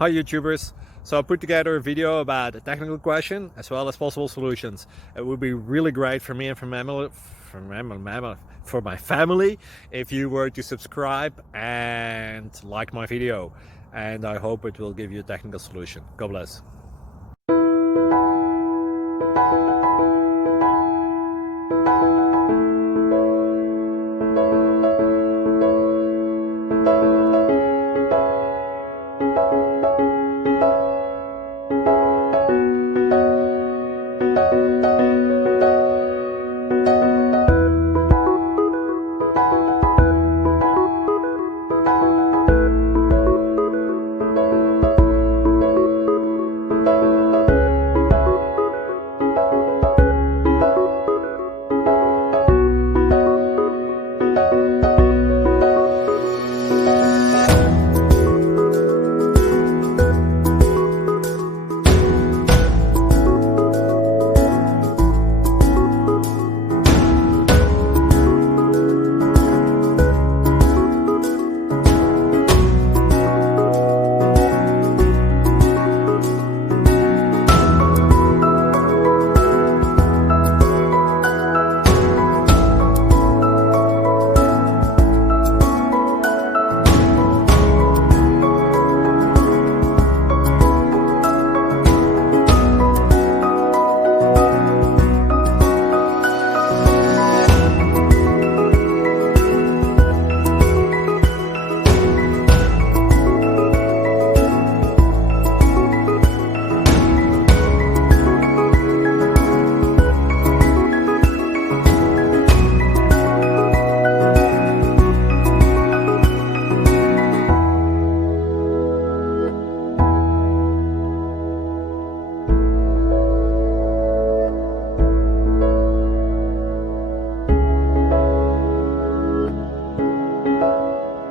Hi YouTubers! So I put together a video about a technical question as well as possible solutions. It would be really great for me and for my family if you were to subscribe and like my video, and I hope it will give you a technical solution. God bless.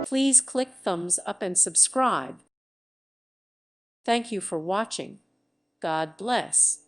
Please click thumbs up and subscribe. Thank you for watching. God bless.